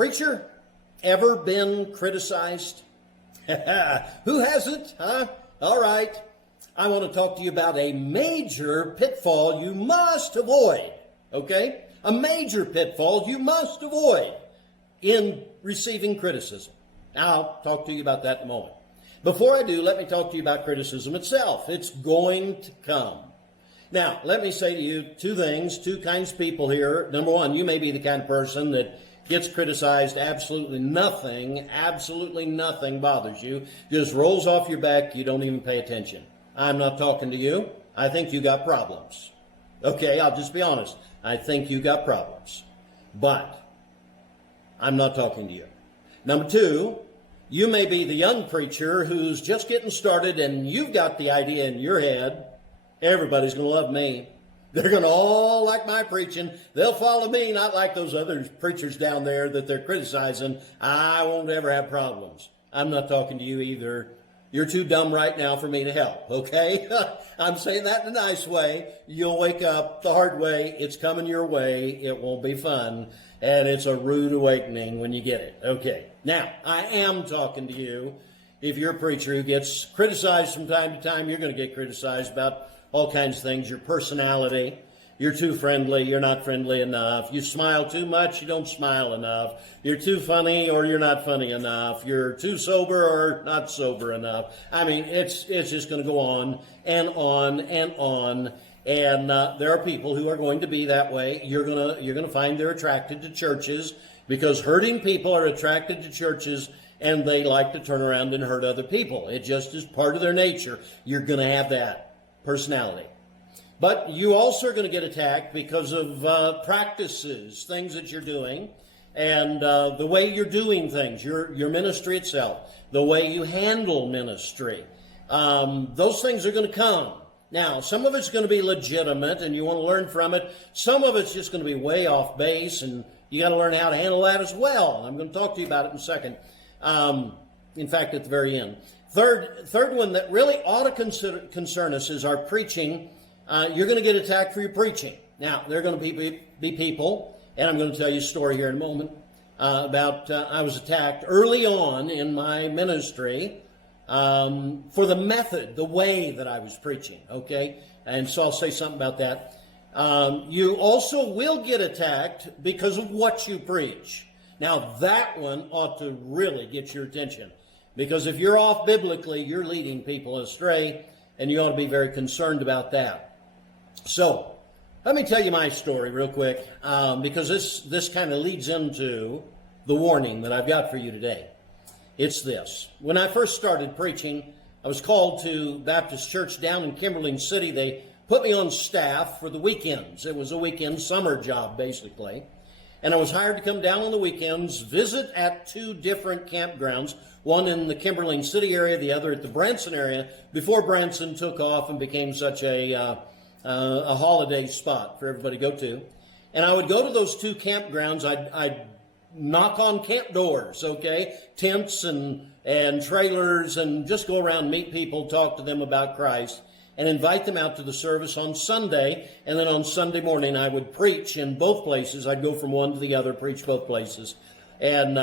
Preacher, ever been criticized? Who hasn't, huh? All right. I want to talk to you about a major pitfall you must avoid, okay? A major pitfall you must avoid in receiving criticism. I'll talk to you about that in a moment. Before I do, let me talk to you about criticism itself. It's going to come. Now, let me say to you two things, two kinds of people here. Number one, you may be the kind of person that gets criticized, absolutely nothing bothers you, just rolls off your back, you don't even pay attention. I'm not talking to you. I think you got problems. Okay, I'll just be honest. I think you got problems. But I'm not talking to you. Number two, you may be the young preacher who's just getting started and you've got the idea in your head, everybody's going to love me. They're going to all like my preaching. They'll follow me, not like those other preachers down there that they're criticizing. I won't ever have problems. I'm not talking to you either. You're too dumb right now for me to help, okay? I'm saying that in a nice way. You'll wake up the hard way. It's coming your way. It won't be fun. And it's a rude awakening when you get it. Okay. Now, I am talking to you. If you're a preacher who gets criticized from time to time, you're going to get criticized about all kinds of things. Your personality, you're too friendly, you're not friendly enough. You smile too much, you don't smile enough. You're too funny or you're not funny enough. You're too sober or not sober enough. I mean, it's just going to go on and on and on. And there are people who are going to be that way. You're gonna find they're attracted to churches because hurting people are attracted to churches and they like to turn around and hurt other people. It just is part of their nature. You're going to have that personality. But you also are going to get attacked because of practices, things that you're doing, and the way you're doing things, your ministry itself, the way you handle ministry. Those things are going to come. Now, some of it's going to be legitimate, and you want to learn from it. Some of it's just going to be way off base, and you got to learn how to handle that as well. I'm going to talk to you about it in a second. In fact, at the very end. Third one that really ought to concern us is our preaching. You're going to get attacked for your preaching. Now, there are going to be people, and I'm going to tell you a story here in a moment, about I was attacked early on in my ministry for the method, the way that I was preaching, okay? And so I'll say something about that. You also will get attacked because of what you preach. Now, that one ought to really get your attention. Because if you're off biblically, you're leading people astray, and you ought to be very concerned about that. So, let me tell you my story real quick, because this kind of leads into the warning that I've got for you today. It's this. When I first started preaching, I was called to Baptist Church down in Kimberling City. They put me on staff for the weekends. It was a weekend summer job, basically. And I was hired to come down on the weekends, visit at two different campgrounds, one in the Kimberling City area, the other at the Branson area, before Branson took off and became such a holiday spot for everybody to go to. And I would go to those two campgrounds. I'd knock on camp doors, okay, tents and trailers, and just go around, meet people, talk to them about Christ, and invite them out to the service on Sunday. And then on Sunday morning, I would preach in both places. I'd go from one to the other, preach both places. And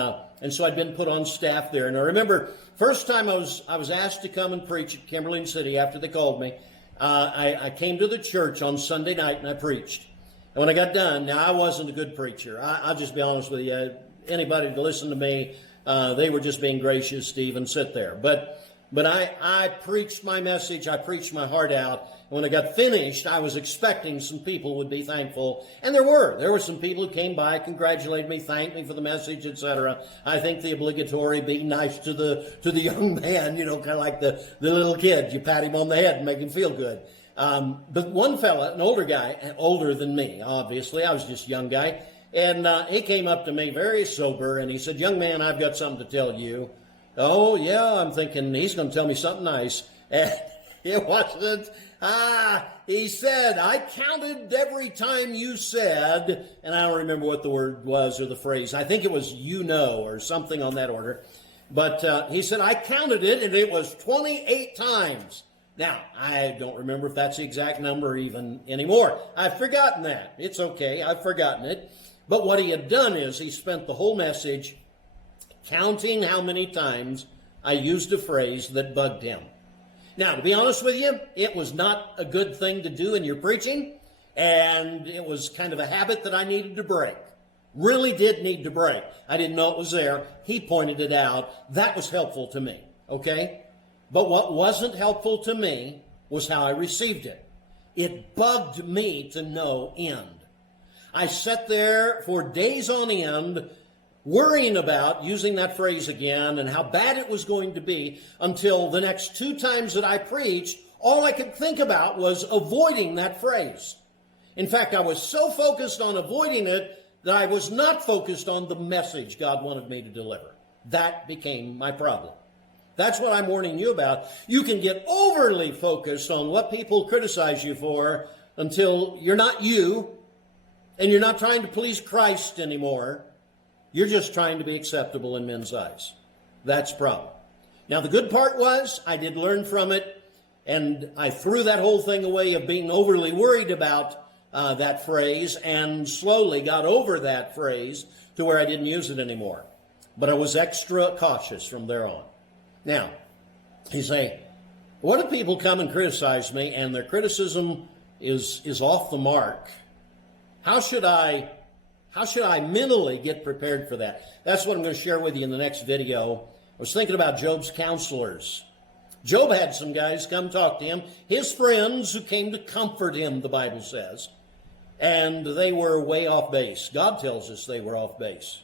so I'd been put on staff there. And I remember first time I was asked to come and preach at Kimberling City after they called me. I came to the church on Sunday night and I preached. And when I got done, now I wasn't a good preacher. I'll just be honest with you. Anybody to listen to me, they were just being gracious, Stephen, sit there. But I preached my message. I preached my heart out. And when I got finished, I was expecting some people would be thankful. And there were some people who came by, congratulated me, thanked me for the message, etc. I think the obligatory be nice to the young man, kind of like the little kid. You pat him on the head and make him feel good. But one fella, an older guy, older than me, obviously. I was just a young guy. And he came up to me very sober, and he said, "Young man, I've got something to tell you." Oh, yeah, I'm thinking he's going to tell me something nice. And it wasn't. He said, "I counted every time you said," and I don't remember what the word was or the phrase. I think it was or something on that order. But he said, "I counted it, and it was 28 times. Now, I don't remember if that's the exact number even anymore. I've forgotten that. It's okay. I've forgotten it. But what he had done is he spent the whole message counting how many times I used a phrase that bugged him. Now, to be honest with you, it was not a good thing to do in your preaching, and it was kind of a habit that I needed to break. Really did need to break. I didn't know it was there. He pointed it out. That was helpful to me, okay? But what wasn't helpful to me was how I received it. It bugged me to no end. I sat there for days on end worrying about using that phrase again and how bad it was going to be until the next 2 times that I preached, all I could think about was avoiding that phrase. In fact, I was so focused on avoiding it that I was not focused on the message God wanted me to deliver. That became my problem. That's what I'm warning you about. You can get overly focused on what people criticize you for until you're not you, and you're not trying to please Christ anymore. You're just trying to be acceptable in men's eyes. That's the problem. Now, the good part was I did learn from it, and I threw that whole thing away of being overly worried about that phrase and slowly got over that phrase to where I didn't use it anymore. But I was extra cautious from there on. Now, you say, what if people come and criticize me and their criticism is off the mark? How should I mentally get prepared for that? That's what I'm going to share with you in the next video. I was thinking about Job's counselors. Job had some guys come talk to him, his friends who came to comfort him, the Bible says, and they were way off base. God tells us they were off base.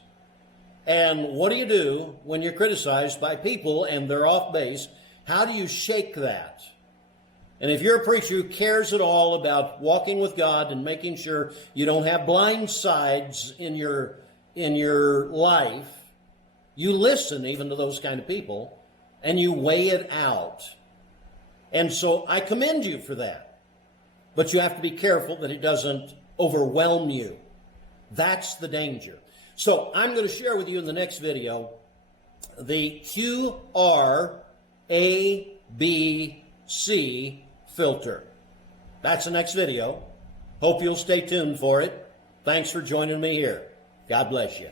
And what do you do when you're criticized by people and they're off base? How do you shake that? And if you're a preacher who cares at all about walking with God and making sure you don't have blind sides in your life, you listen even to those kind of people and you weigh it out. And so I commend you for that. But you have to be careful that it doesn't overwhelm you. That's the danger. So I'm going to share with you in the next video the QRABC filter. That's the next video. Hope you'll stay tuned for it. Thanks for joining me here. God bless you.